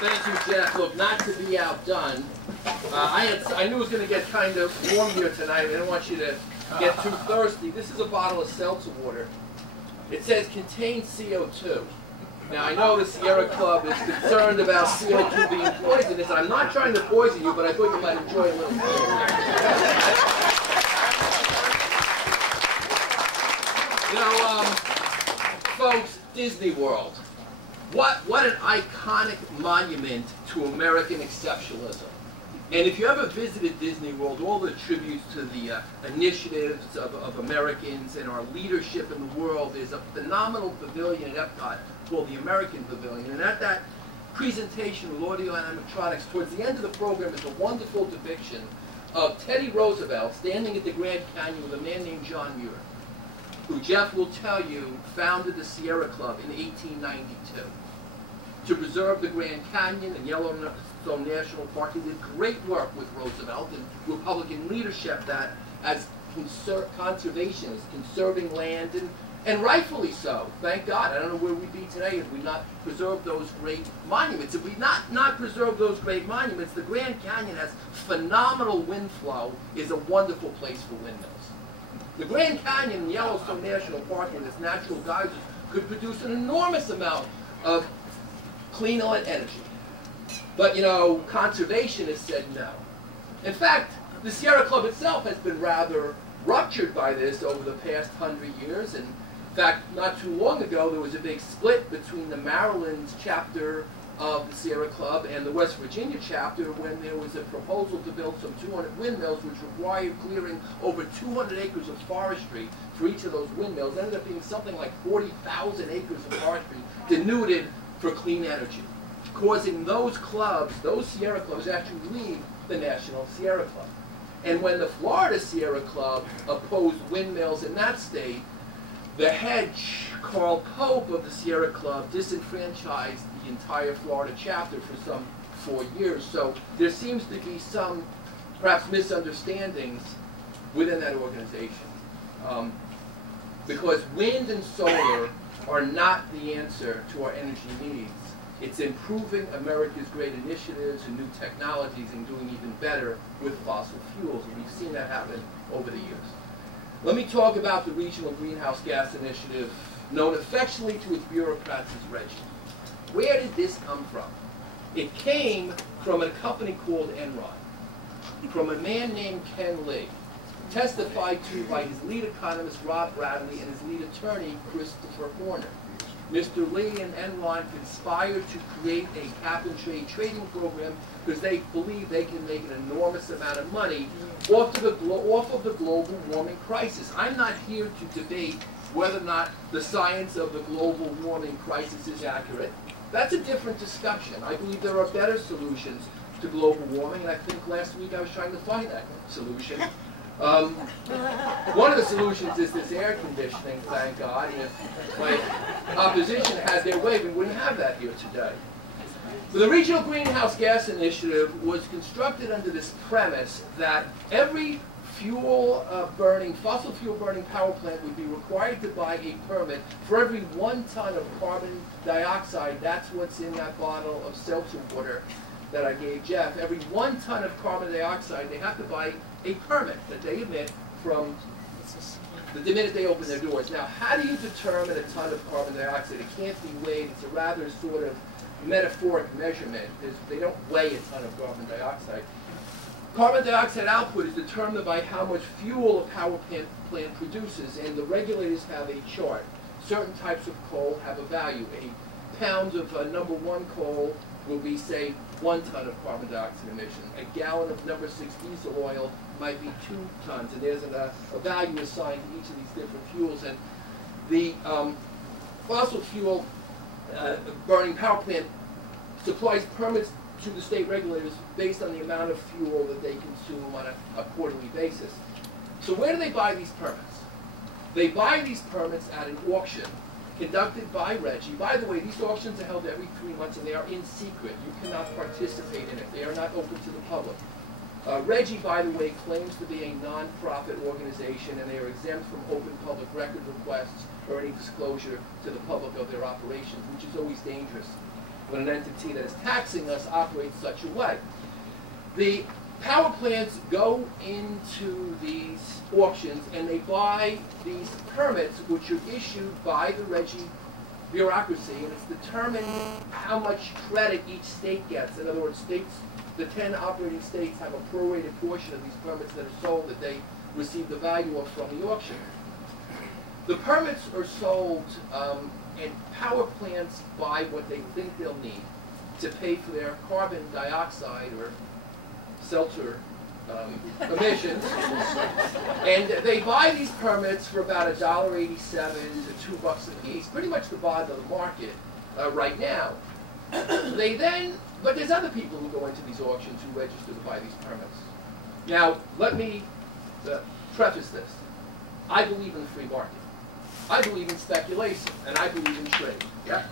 Thank you, Jeff. Look, not to be outdone, I knew it was going to get kind of warm here tonight. I didn't want you to get too thirsty. This is a bottle of seltzer water. It says contains CO2. Now, I know the Sierra Club is concerned about CO2 being poisonous. I'm not trying to poison you, but I thought you might enjoy a little bit. Folks, Disney World. What an iconic monument to American exceptionalism. And if you ever visited Disney World, all the tributes to the initiatives of Americans and our leadership in the world, there's a phenomenal pavilion at Epcot called the American Pavilion. And at that presentation with audio animatronics, towards the end of the program is a wonderful depiction of Teddy Roosevelt standing at the Grand Canyon with a man named John Muir, who Jeff will tell you founded the Sierra Club in 1892 to preserve the Grand Canyon and Yellowstone National Park. He did great work with Roosevelt and Republican leadership that as conservationists, conserving land, and rightfully so, thank God. I don't know where we'd be today if we not preserved those great monuments. If we not preserved those great monuments, the Grand Canyon has phenomenal wind flow, is a wonderful place for windmills. The Grand Canyon and Yellowstone National Park with its natural geysers could produce an enormous amount of clean energy. But, you know, conservationists said no. In fact, the Sierra Club itself has been rather ruptured by this over the past 100 years. And in fact, not too long ago, there was a big split between the Maryland chapter of the Sierra Club and the West Virginia chapter when there was a proposal to build some 200 windmills, which required clearing over 200 acres of forestry for each of those windmills. It ended up being something like 40,000 acres of forestry denuded for clean energy, causing those clubs, those Sierra Clubs, actually leave the National Sierra Club. And when the Florida Sierra Club opposed windmills in that state, the head, Carl Pope of the Sierra Club, disenfranchised the entire Florida chapter for some 4 years. So there seems to be some, perhaps, misunderstandings within that organization. Because wind and solar are not the answer to our energy needs. It's improving America's great initiatives and new technologies and doing even better with fossil fuels. And we've seen that happen over the years. Let me talk about the Regional Greenhouse Gas Initiative, known affectionately to its bureaucrats as RGGI. Where did this come from? It came from a company called Enron, from a man named Ken Lee, testified to by his lead economist Rob Bradley and his lead attorney Christopher Horner. Mr. Lee and Enron conspired to create a cap-and-trade trading program because they believe they can make an enormous amount of money off of the global warming crisis. I'm not here to debate whether or not the science of the global warming crisis is accurate. That's a different discussion. I believe there are better solutions to global warming, and I think last week I was trying to find that solution. One of the solutions is this air conditioning, thank God. And if my opposition had their way, we wouldn't have that here today. But the Regional Greenhouse Gas Initiative was constructed under this premise that every fossil fuel burning power plant would be required to buy a permit for every 1 ton of carbon dioxide. That's what's in that bottle of seltzer water that I gave Jeff. Every 1 ton of carbon dioxide, they have to buy a permit that they emit from the minute they open their doors. Now, how do you determine a ton of carbon dioxide? It can't be weighed. It's a rather sort of metaphoric measurement. They don't weigh a ton of carbon dioxide. Carbon dioxide output is determined by how much fuel a power plant produces, and the regulators have a chart. Certain types of coal have a value. A pound of number 1 coal will be, say, 1 ton of carbon dioxide emission. A gallon of number 6 diesel oil might be 2 tons, and there's a value assigned to each of these different fuels. And the fossil fuel burning power plant supplies permits to the state regulators based on the amount of fuel that they consume on a quarterly basis. So where do they buy these permits? They buy these permits at an auction conducted by RGGI. By the way, these auctions are held every 3 months, and they are in secret. You cannot participate in it. They are not open to the public. RGGI, by the way, claims to be a non-profit organization, and they are exempt from open public record requests or any disclosure to the public of their operations, which is always dangerous. when an entity that is taxing us operates such a way. The power plants go into these auctions and they buy these permits which are issued by the RGGI bureaucracy, and it's determined how much credit each state gets. In other words, states, the 10 operating states have a prorated portion of these permits that are sold that they receive the value of from the auction. The permits are sold, and power plants buy what they think they'll need to pay for their carbon dioxide or seltzer emissions, and they buy these permits for about $1.87 to $2 a piece, pretty much the bottom of the market right now. They then, but there's other people who go into these auctions who register to buy these permits. Now, let me preface this. I believe in the free market. I believe in speculation, and I believe in trade. Yeah?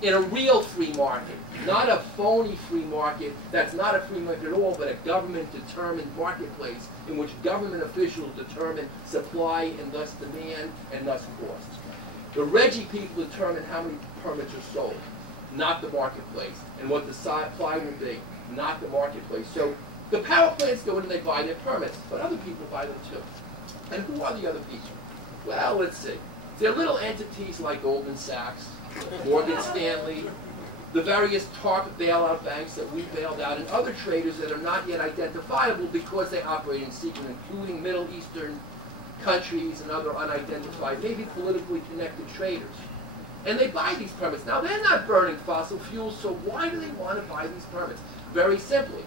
In a real free market, not a phony free market that's not a free market at all, but a government-determined marketplace in which government officials determine supply and thus demand and thus cost. The RGGI people determine how many permits are sold, not the marketplace, and what the supply will be, not the marketplace. So the power plants go in and they buy their permits, but other people buy them too. And who are the other people? Well, let's see. They're little entities like Goldman Sachs, Morgan Stanley, the various TARP bailout banks that we bailed out, and other traders that are not yet identifiable because they operate in secret, including Middle Eastern countries and other unidentified, maybe politically connected traders. And they buy these permits. Now, they're not burning fossil fuels, so why do they want to buy these permits? Very simply.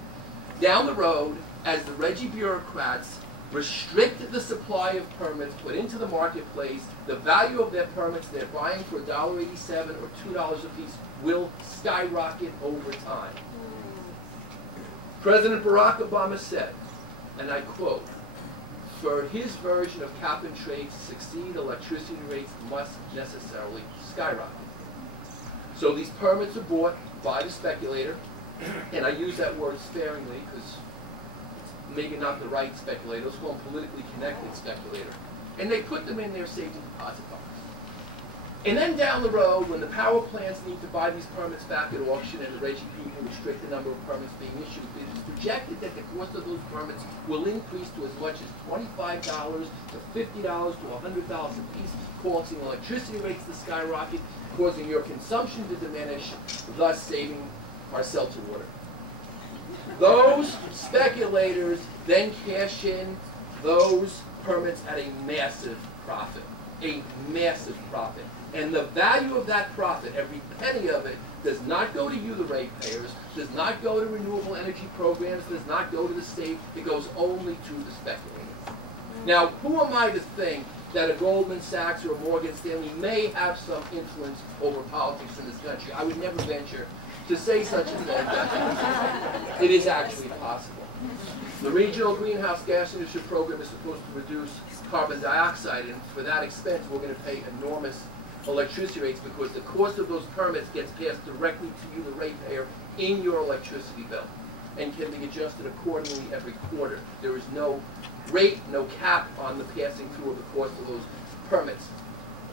Down the road, as the RGGI bureaucrats restrict the supply of permits put into the marketplace, the value of their permits they're buying for $1.87 or $2 a piece will skyrocket over time. President Barack Obama said, and I quote, "For his version of cap and trade to succeed, electricity rates must necessarily skyrocket." So these permits are bought by the speculator, and I use that word sparingly because maybe not the right speculator, let's call them politically connected speculator. And they put them in their safety deposit box. And then down the road, when the power plants need to buy these permits back at auction and the RGGI people restrict the number of permits being issued, it is projected that the cost of those permits will increase to as much as $25 to $50 to $100 a piece, causing electricity rates to skyrocket, causing your consumption to diminish, thus saving our seltzer water. Those speculators then cash in those permits at a massive profit. A massive profit. And the value of that profit, every penny of it, does not go to you, the ratepayers, does not go to renewable energy programs, does not go to the state, it goes only to the speculators. Now, who am I to think that a Goldman Sachs or a Morgan Stanley may have some influence over politics in this country? I would never venture to say such a thing, but it is actually possible. The Regional Greenhouse Gas Initiative Program is supposed to reduce carbon dioxide, and for that expense we're going to pay enormous electricity rates because the cost of those permits gets passed directly to you, the ratepayer, in your electricity bill and can be adjusted accordingly every quarter. There is no rate, no cap on the passing through of the cost of those permits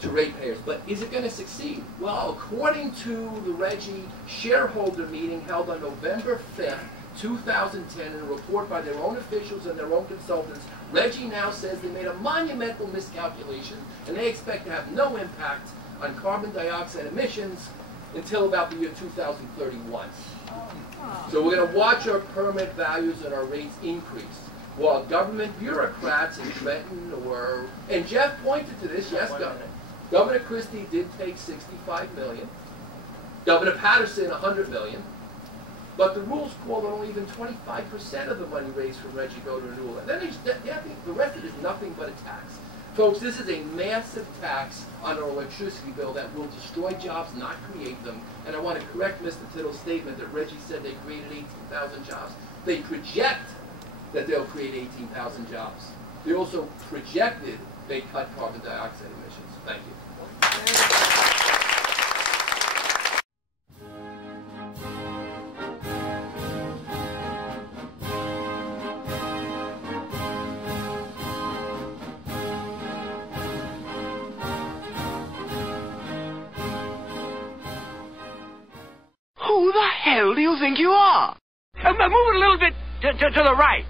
to ratepayers. But is it going to succeed? Well, according to the RGGI shareholder meeting held on November 5th, 2010, in a report by their own officials and their own consultants, RGGI now says they made a monumental miscalculation and they expect to have no impact on carbon dioxide emissions until about the year 2031. So we're going to watch our permit values and our rates increase, while government bureaucrats in Trenton and Jeff pointed to this, yes, Governor Christie did take $65 million, Governor Patterson $100 million, but the rules call that only even 25% of the money raised from RGGI go to renewable. And then the rest of it is nothing but a tax. Folks, this is a massive tax on our electricity bill that will destroy jobs, not create them. And I want to correct Mr. Tittel's statement that RGGI said they created 18,000 jobs. They project that they'll create 18,000 jobs. They also projected they cut carbon dioxide emissions. Thank you. Who hell do you think you are? Move it a little bit to the right.